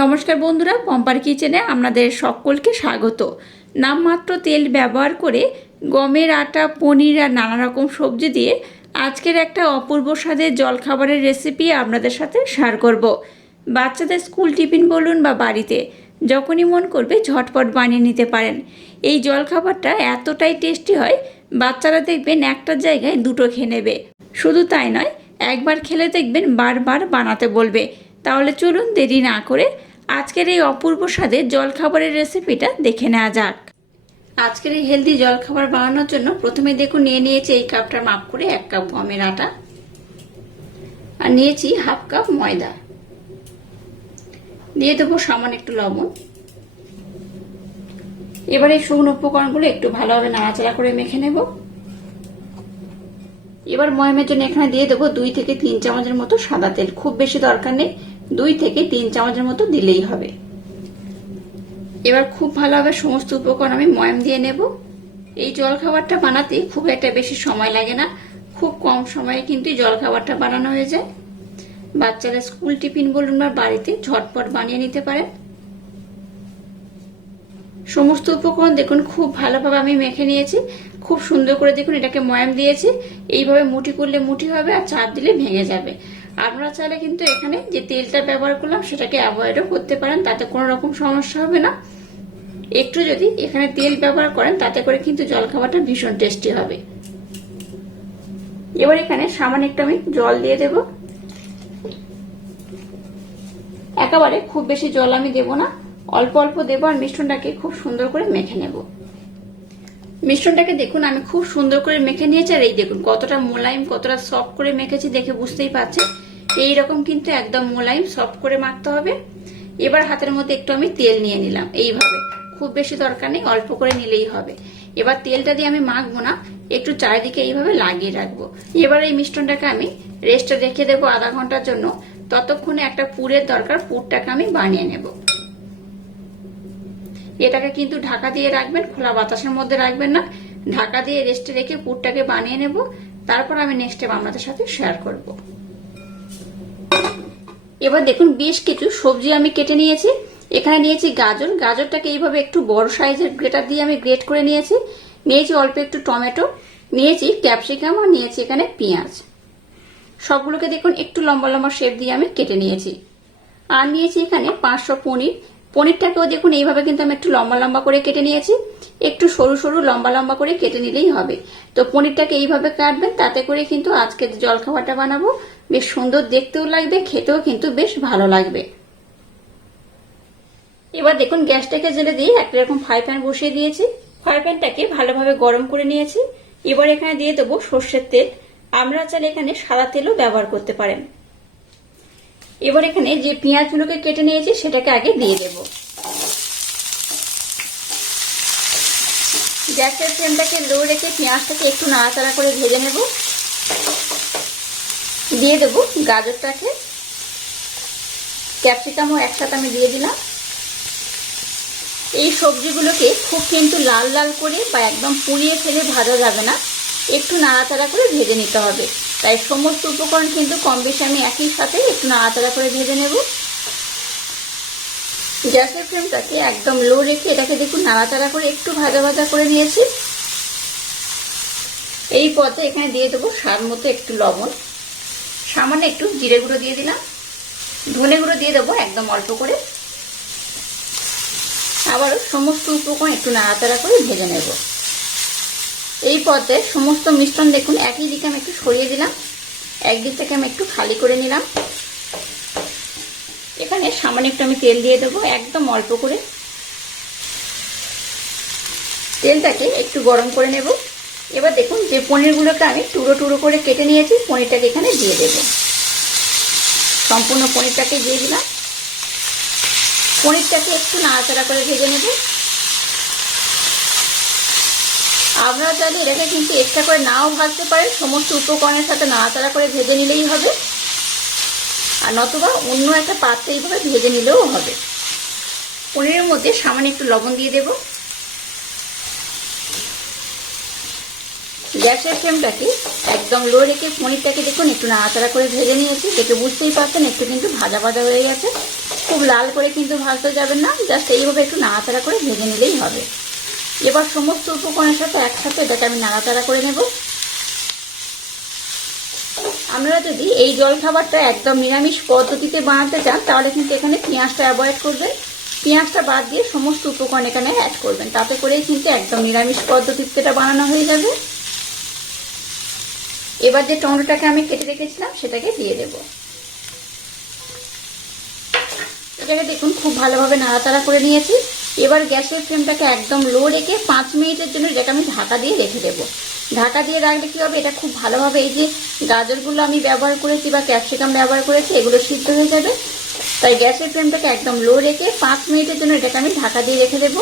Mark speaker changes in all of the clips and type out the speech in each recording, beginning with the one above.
Speaker 1: নমস্কার বন্ধুরা, পম্পার কিচেনে আপনাদের সকলকে স্বাগত। নামমাত্র তেল ব্যবহার করে গমের আটা, পনির আর নানা রকম সবজি দিয়ে আজকের একটা অপূর্ব স্বাদের জলখাবারের রেসিপি আপনাদের সাথে শেয়ার করব। বাচ্চাদের স্কুল টিফিন বলুন বা বাড়িতে, যখনই মন করবে ঝটপট বানিয়ে নিতে পারেন। এই জলখাবারটা এতটাই টেস্টি হয়, বাচ্চারা দেখবেন একটার জায়গায় দুটো খেয়ে নেবে। শুধু তাই নয়, একবার খেলে দেখবেন বারবার বানাতে বলবে। তাহলে চলুন দেরি না করে আজকের এই অপূর্ব স্বাদের জলখাবারের রেসিপিটা দেখে নেওয়া যাক। আজকের এই হেলদি জলখাবার বানানোর জন্য প্রথমে দেখুন নিয়ে নিয়েছি এই কাপটা মাপ করে এক কাপ গমের আটা আর নিয়েছি হাফ কাপ ময়দা। দিয়ে দেবো সামান্য একটু লবণ। এবার এই শুকনো উপকরণগুলো একটু ভালোভাবে নাড়াচাড়া করে মেখে নেব। এবার ময়মের জন্য এখানে দিয়ে দেবো দুই থেকে তিন চামচের মতো সাদা তেল। খুব বেশি দরকার নেই। দুই থেকে তিন চামচের মতো দিলেই হবে। এবার খুব ভালোভাবে সমস্ত উপকরণ আমি ময়াম দিয়ে নেব। এই জলখাবারটা বানাতে খুব একটা বেশি সময় লাগে না। খুব কম সময়ে কিন্তু জলখাবারটা বানানো হয়ে যায়। বাচ্চারা স্কুল টিফিন বলুন বা বাড়িতে ঝটপট বানিয়ে নিতে পারেন। সমস্ত উপকরণ দেখুন খুব ভালোভাবে আমি মেখে নিয়েছি। খুব সুন্দর করে দেখুন এটাকে ময়াম দিয়েছি। এইভাবে মুঠি করলে মুঠি হবে আর চাপ দিলে ভেঙে যাবে। আপনারা চাইলে কিন্তু এখানে যে তেলটা ব্যবহার করলাম, সেটাকে অ্যাভয়েডও করতে পারেন, তাতে কোনো রকম সমস্যা হবে না। একটু যদি এখানে তেল ব্যবহার করেন, তাতে করে কিন্তু জলখাবারটা ভীষণ টেস্টি হবে। এবার এখানে সামান্য একটু আমি জল দিয়ে দেব। একেবারে খুব বেশি জল আমি দেব না। অল্প অল্প দেবো আর মিশ্রণটাকে খুব সুন্দর করে মেখে নেব। মিশ্রণটাকে দেখুন, আমি খুব সুন্দর করে মেখে নিয়েছি। আর এই দেখুন, কতটা মোলায়েম, কতটা সফট করে মেখেছি দেখে বুঝতেই পারছেন। এই রকম কিন্তু একদম মোলায়েম সফট করে মাখতে হবে। এবার হাতের মধ্যে একটু আমি তেল নিয়ে নিলাম এইভাবে। খুব বেশি দরকার নেই, অল্প করে নিলেই হবে। এবার তেলটা দিয়ে আমি মাখবো না, একটু চারিদিকে এইভাবে লাগিয়ে রাখব। এবার এই মিশ্রণটাকে আমি রেস্টে রেখে দেবো আধা ঘণ্টার জন্য। ততক্ষণে একটা পুরের দরকার, পুরটাকে আমি বানিয়ে নেব। এটাকে কিন্তু ঢাকা দিয়ে রাখবেন, খোলা বাতাসের মধ্যে রাখবেন না। ঢাকা দিয়ে রেস্টে রেখে পুরটাকে বানিয়ে নেব। তারপর আমি নেক্সট টাইম আপনাদের সাথে শেয়ার করব। এবার দেখুন বেশ কিছু সবজি আমি কেটে নিয়েছি। এখানে নিয়েছি গাজর। গাজরটাকে এইভাবে একটু বড় সাইজের গ্রেটার দিয়ে আমি গ্রেট করে নিয়েছি। নিয়েছি অল্প একটু টমেটো, নিয়েছি ক্যাপসিকাম আর নিয়েছি এখানে পেঁয়াজ। সবগুলোকে দেখুন একটু লম্বা লম্বা শেপ দিয়ে আমি কেটে নিয়েছি। আর নিয়েছি এখানে পাঁচশো পনির। পনিরটাকেও দেখুন এইভাবে কিন্তু আমি একটু লম্বা লম্বা করে কেটে নিয়েছি। একটু সরু সরু লম্বা লম্বা করে কেটে নিলেই হবে। তো পনিরটাকে এইভাবে কাটবেন, তাতে করে কিন্তু আজকে জলখাবারটা বানাবো। বেশ সুন্দর দেখতেও লাগবে, খেতেও কিন্তু বেশ ভালো লাগবে। এবার দেখুন, গ্যাসটাকে জেলে দিয়ে একটা এরকম ফ্রাই প্যান বসিয়ে দিয়েছি। ফ্রাই প্যানটাকে ভালোভাবে গরম করে নিয়েছি। এবার এখানে দিয়ে দেবো সর্ষের তেল। আমরা চাইলে এখানে সাদা তেলও ব্যবহার করতে পারেন। এবার এখানে যে পেঁয়াজগুলোকে কেটে নিয়েছি, সেটাকে আগে দিয়ে দেব। গ্যাসের ফ্লেমটাকে লো রেখে পেঁয়াজটাকে একটু নাড়াচাড়া করে ভেজে নেব। দিয়ে দেবো গাজরটাকে। ক্যাপসিকামও একসাথে আমি দিয়ে দিলাম। এই সবজিগুলোকে খুব কিন্তু লাল লাল করে বা একদম পুড়িয়ে ফেলে ভাজা যাবে না। একটু নাড়াচাড়া করে ভেজে নিতে হবে। তাই সমস্ত উপকরণ কিন্তু কম বেশি আমি একই সাথে একটু নাড়াচাড়া করে ভেজে নেব। গ্যাসের ফ্লেমটাকে একদম লো রেখে এটাকে দেখুন নাড়াচাড়া করে একটু ভাজা ভাজা করে নিয়েছি। এই পথে এখানে দিয়ে দেবো স্বাদ মতো একটু লবণ। সামান্য একটু জিরে গুঁড়ো দিয়ে দিলাম। ধনে গুঁড়ো দিয়ে দেবো একদম অল্প করে। আবারও সমস্ত উপকরণ একটু নাড়াচাড়া করে ভেজে নেব। এই পথে সমস্ত মিশ্রণ দেখুন, একই দিকে আমি একটু সরিয়ে দিলাম। একদিক থেকে আমি একটু খালি করে নিলাম। এখানে সামান্য একটু আমি তেল দিয়ে দেবো একদম অল্প করে। তেলটাকে একটু গরম করে নেব। এবার দেখুন যে পনিরগুলোকে আমি টুড়ো টুড়ো করে কেটে নিয়েছি, পনিরটাকে এখানে দিয়ে দেব। সম্পূর্ণ পনিরটাকে দিয়ে দিলাম। পনিরটাকে একটু নাড়াচাড়া করে ভেজে নেব। আপনারা চাইলে এটাকে কিন্তু এক্সট্রা করে নাও ভাজতে পারেন। সমস্ত উপকরণের সাথে নাড়াচাড়া করে ভেজে নিলেই হবে। আর নতুবা অন্য একটা পাত্রে এইভাবে ভেজে নিলেও হবে। পনিরের মধ্যে সামান্য একটু লবণ দিয়ে দেব। গ্যাসের ফ্লেমটাকে একদম লো রেখে পনিরটাকে দেখুন, একটু নাড়াচাড়া করে ভেজে নিয়েছি। দেখে বুঝতেই পারছেন, একটু কিন্তু ভাজা ভাজা হয়ে গেছে। খুব লাল করে কিন্তু ভাজতে যাবেন না জাস্ট এইভাবে একটু নাড়াচাড়া করে ভেজে নিলেই হবে। এবার সমস্ত উপকরণের সাথে একসাথে এটাকে আমি নাড়াচাড়া করে নেব। আপনারা যদি এই জলখাবারটা একদম নিরামিষ পদ্ধতিতে বানাতে চান, তাহলে কিন্তু এখানে পেঁয়াজটা অ্যাভয়েড করবেন। পেঁয়াজটা বাদ দিয়ে সমস্ত উপকরণ এখানে অ্যাড করবেন। তাতে করেই কিন্তু একদম নিরামিষ পদ্ধতিতে এটা বানানো হয়ে যাবে। এবার যে টমেটোটাকে আমি কেটে রেখেছিলাম, সেটাকে দিয়ে দেব। এটাকে দেখুন, খুব ভালোভাবে নাড়াচাড়া করে নিয়েছি। এবার গ্যাসের ফ্লেমটাকে একদম লো রেখে পাঁচ মিনিটের জন্য এটাকে আমি ঢাকা দিয়ে রেখে দেবো। ঢাকা দিয়ে রাখলে কী হবে, এটা খুব ভালোভাবে এই যে গাজরগুলো আমি ব্যবহার করেছি বা ক্যাপসিকাম ব্যবহার করেছি, এগুলো সিদ্ধ হয়ে যাবে। তাই গ্যাসের ফ্লেমটাকে একদম লো রেখে পাঁচ মিনিটের জন্য এটাকে আমি ঢাকা দিয়ে রেখে দেবো।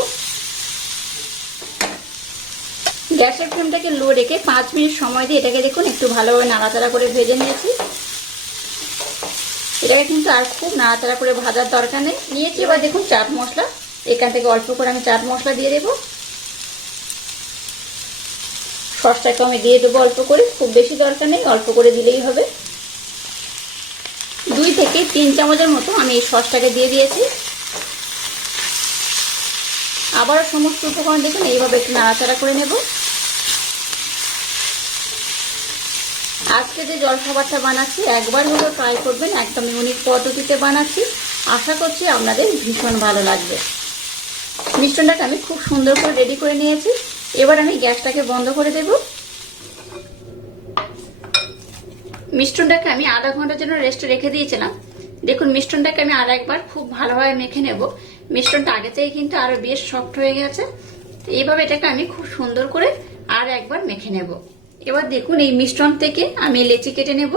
Speaker 1: গ্যাসের ফ্লেমটাকে লো রেখে পাঁচ মিনিট সময় দিয়ে এটাকে দেখুন, একটু ভালোভাবে নাড়াচাড়া করে ভেজে নিয়েছি। এটাকে কিন্তু আর খুব নাড়াচাড়া করে ভাজার দরকার নেই। নিয়েছি, এবার দেখুন চাট মশলা। এখান থেকে অল্প করে আমি চাট মশলা দিয়ে দেবো। সসটাকে আমি দিয়ে দেবো অল্প করে, খুব বেশি দরকার নেই, অল্প করে দিলেই হবে। দুই থেকে তিন চামচের মতো আমি এই সসটাকে দিয়ে দিয়েছি। আবারও সমস্ত উপকরণ দেখুন, এইভাবে একটু নাড়াচাড়া করে নেব। আজকে যে জলখাবারটা বানাচ্ছি, একবার হলো ট্রাই করবেন, একদম ইউনিক পদ্ধতিতে বানাচ্ছি। আশা করছি আপনাদের ভীষণ ভালো লাগবে। মিষ্টনটাকে আমি খুব সুন্দর করে রেডি করে নিয়েছি। এবার আমি গ্যাসটাকে বন্ধ করে দেব। মিষ্টনটাকে আমি আধা ঘণ্টার জন্য রেস্টে রেখে দিয়েছিলাম। দেখুন মিষ্টনটাকে আমি আর একবার খুব ভালোভাবে মেখে নেব। মিষ্টনটা আগে থেকে কিন্তু আরও বেশ সফট হয়ে গেছে। এইভাবে এটাকে আমি খুব সুন্দর করে আর একবার মেখে নেব। এবার দেখুন এই মিশ্রণ থেকে আমি লেচি কেটে নেব।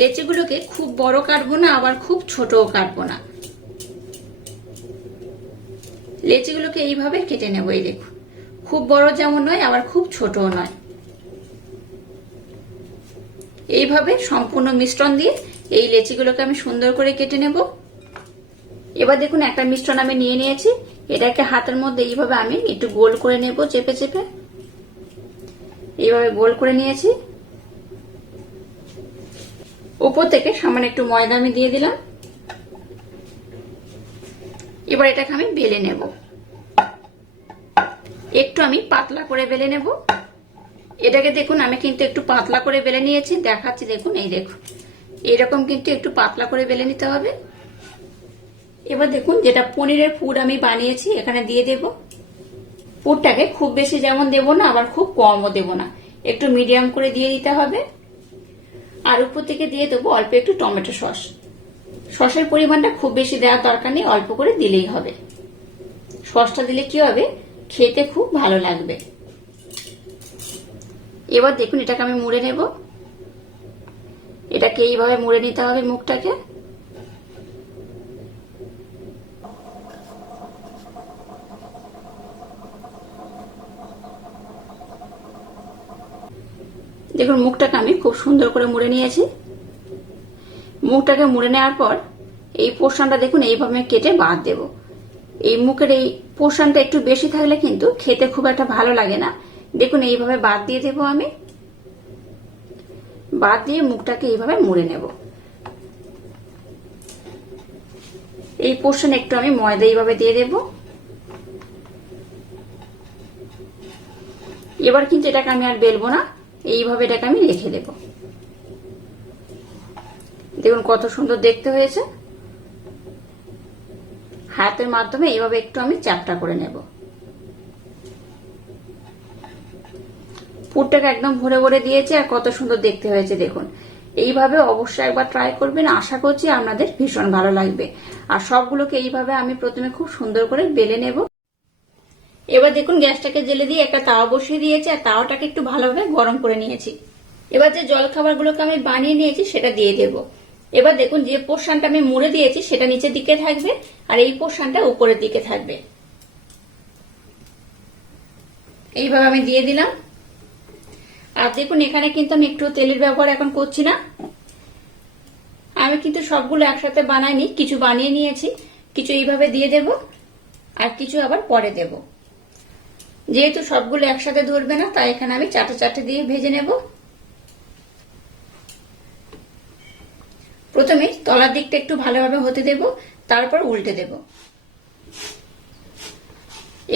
Speaker 1: লেচিগুলোকে খুব বড় কাটবো না, আবার খুব ছোটও কাটবো না। লেচিগুলোকে এইভাবে কেটে নেব, এই দেখুন। খুব বড় যেমন নয়, আবার খুব ছোটও নয়। এইভাবে সম্পূর্ণ মিশ্রণ দিয়ে এই লেচিগুলোকে আমি সুন্দর করে কেটে নেব। এবার দেখুন একটা মিশ্রণ আমি নিয়ে নিয়েছি। এটাকে হাতের মধ্যে এইভাবে আমি একটু গোল করে নেব, চেপে চেপে। এইভাবে গোল করে নিয়েছি। উপর থেকে সামান্য একটু ময়দা আমি দিয়ে দিলাম। এবার এটাকে আমি বেলে নেব। একটু আমি পাতলা করে বেলে নেব। এটাকে দেখুন, আমি কিন্তু একটু পাতলা করে বেলে নিয়েছি। দেখাচ্ছি, দেখুন, এই দেখুন। এরকম কিন্তু একটু পাতলা করে বেলে নিতে হবে। এবার দেখুন, যেটা পনিরের পুর আমি বানিয়েছি, এখানে দিয়ে দেব। পুরটাকে খুব বেশি যেমন দেব না, আবার খুব কমও দেব না। একটু মিডিয়াম করে দিয়ে দিতে হবে। আর উপর থেকে দিয়ে দেবো অল্প একটু টমেটো সস। সসের পরিমাণটা খুব বেশি দেওয়ার দরকার নেই, অল্প করে দিলেই হবে। সসটা দিলে কি হবে? খেতে খুব ভালো লাগবে। এবার দেখুন এটাকে আমি মুড়ে নেব। এটাকে এইভাবে মুড়ে নিতে হবে মুখটাকে। দেখুন, মুখটাকে আমি খুব সুন্দর করে মুড়ে নিয়েছি। মুখটাকে মুড়ে নেওয়ার পর এই পোর্শনটা দেখুন, এইভাবে কেটে বাদ দেব। এই মুখের এই পোর্শনটা একটু বেশি থাকলে কিন্তু খেতে খুব একটা ভালো লাগে না। দেখুন, এইভাবে বাদ দিয়ে দেব আমি। বাদ দিয়ে মুখটাকে এইভাবে মুড়ে নেব। এই পোর্শন একটু আমি ময়দা এইভাবে দিয়ে দেব। এবার কিন্তু এটাকে আমি আর বেলবো না। এইভাবে এটাকে আমি রেখে দেব। দেখুন কত সুন্দর দেখতে হয়েছে। হাতের মাধ্যমে এইভাবে একটু আমি চাপটা করে নেব। পুরটাকে একদম ভরে ভরে দিয়েছে আর কত সুন্দর দেখতে হয়েছে দেখুন। এইভাবে অবশ্যই একবার ট্রাই করবেন। আশা করছি আপনাদের ভীষণ ভালো লাগবে। আর সবগুলোকে এইভাবে আমি প্রথমে খুব সুন্দর করে বেলে নেব। এবার দেখুন গ্যাসটাকে জেলে দিয়ে একটা তাওয়া বসিয়ে দিয়েছি, আর তাওয়াটাকে একটু ভালোভাবে গরম করে নিয়েছি। এবার যে জল খাবারগুলোকে আমি বানিয়ে নিয়েছি সেটা দিয়ে দেব। এবার দেখুন যে পোর্শনটা আমি মুড়ে দিয়েছি সেটা নিচের দিকে থাকবে, আর এই পোর্শনটা উপরের দিকে থাকবে। এইভাবে আমি দিয়ে দিলাম। আর দেখুন এখানে কিন্তু আমি একটু তেলের ব্যবহার এখন করছি না। আমি কিন্তু সবগুলো একসাথে বানাইনি, কিছু বানিয়ে নিয়েছি, কিছু এইভাবে দিয়ে দেব, আর কিছু আবার পরে দেব। যেহেতু সবগুলো একসাথে ধরবে না, তাই এখানে আমি চারটে চারটে দিয়ে ভেজে নেব। প্রথমে তলার দিকটা একটু ভালোভাবে হতে দেব, তারপর উল্টে দেব।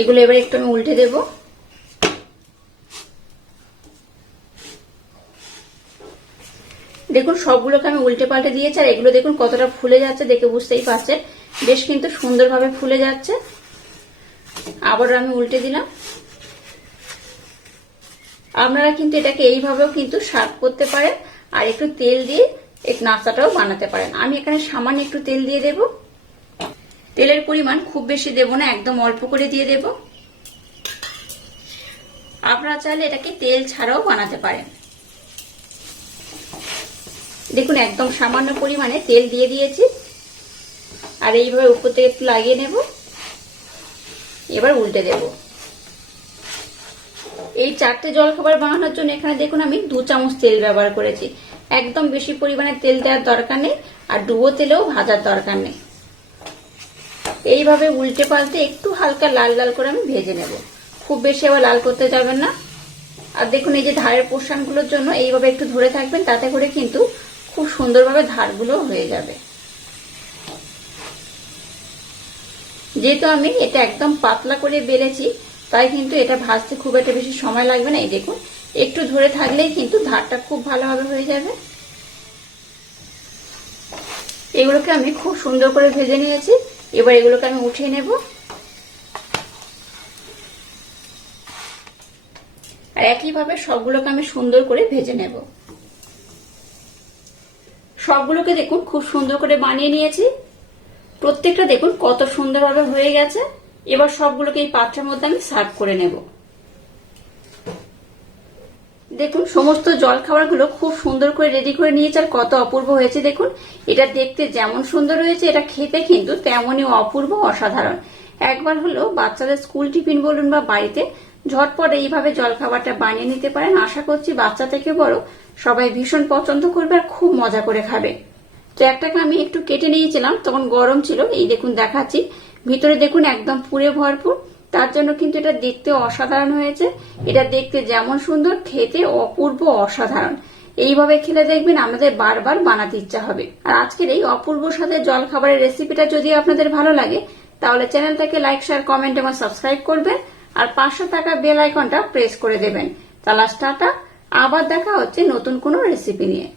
Speaker 1: এগুলো এবার একটু আমি উল্টে দেব। দেখুন, সবগুলোকে আমি উল্টে পাল্টে দিয়েছি, আর এগুলো দেখুন কতটা ফুলে যাচ্ছে, দেখে বুঝতেই পারছেন। বেশ কিন্তু সুন্দরভাবে ফুলে যাচ্ছে। আবার আমি উল্টে দিলাম। আপনারা কিন্তু এটাকে এইভাবেও কিন্তু সার্ভ করতে পারেন আর একটু তেল দিয়ে এক নাস্তাটাও বানাতে পারেন। আমি এখানে সামান্য একটু তেল দিয়ে দেব। তেলের পরিমাণ খুব বেশি দেব না, একদম অল্প করে দিয়ে দেব। আপনারা চাইলে এটাকে তেল ছাড়াও বানাতে পারেন। দেখুন, একদম সামান্য পরিমাণে তেল দিয়ে দিয়েছি। আর এইভাবে উপর থেকে একটু লাগিয়ে নেব। এবার উল্টে দেব। এই চারটে জলখাবার বানানোর জন্য এখানে দেখুন আমি দু চামচ তেল ব্যবহার করেছি। একদম বেশি পরিমাণে তেল দেওয়ার দরকার নেই আর ডুবো তেলেও ভাজার দরকার নেই। এইভাবে উল্টে পাল্টে একটু হালকা লাল লাল করে আমি ভেজে নেব। খুব বেশি আবার লাল করতে যাবেন না। আর দেখুন এই যে ধারের পোর্শনগুলোর জন্য এইভাবে একটু ধরে থাকবেন, তাতে করে কিন্তু খুব সুন্দরভাবে ধারগুলো হয়ে যাবে। যেহেতু আমি এটা একদম পাতলা করে বেলেছি, তাই কিন্তু এটা ভাজতে খুব একটা বেশি সময় লাগবে না। এই দেখুন, একটু ধরে থাকলেই কিন্তু ধারটা খুব ভালোভাবে হয়ে যাবে। এগুলোকে আমি খুব সুন্দর করে ভেজে নিয়েছি। এবার এগুলোকে আমি উঠিয়ে নেব। আর একইভাবে সবগুলোকে আমি সুন্দর করে ভেজে নেব। সবগুলোকে দেখুন, খুব সুন্দর করে বানিয়ে নিয়েছি। প্রত্যেকটা দেখুন কত সুন্দরভাবে হয়ে গেছে। এবার সবগুলোকে এই পাত্রের মধ্যে আমি সার্ভ করে নেব। দেখুন, সমস্ত জল খাবারগুলো খুব সুন্দর করে রেডি করে নিয়েছে আর কত অপূর্ব হয়েছে দেখুন। এটা দেখতে যেমন সুন্দর হয়েছে, এটা খেতে কিন্তু তেমনই অপূর্ব, অসাধারণ। একবার হলো বাচ্চাদের স্কুল টিফিন বলুন বা বাড়িতে, ঝটপট এইভাবে জলখাবারটা বানিয়ে নিতে পারেন। আশা করছি বাচ্চা থেকে বড় সবাই ভীষণ পছন্দ করবে আর খুব মজা করে খাবে। তো একটাকে আমি একটু কেটে নিয়েছিলাম, তখন গরম ছিল। এই দেখুন, দেখাচ্ছি। ভিতরে দেখুন, একদম পুরে ভরপুর। তার জন্য কিন্তু এটা দেখতে অসাধারণ হয়েছে। এটা দেখতে যেমন সুন্দর, খেতে অপূর্ব অসাধারণ। এইভাবে খেলে দেখবেন আমাদের বারবার বানাতে ইচ্ছা হবে। আর আজকের এই অপূর্ব সাথে জল খাবারের রেসিপিটা যদি আপনাদের ভালো লাগে, তাহলে চ্যানেলটাকে লাইক, শেয়ার, কমেন্ট এবং সাবস্ক্রাইব করবেন। আর পাঁচশো টাকা বেল আইকনটা প্রেস করে দেবেন। তাহলে টাটা, আবার দেখা হচ্ছে নতুন কোনো রেসিপি নিয়ে।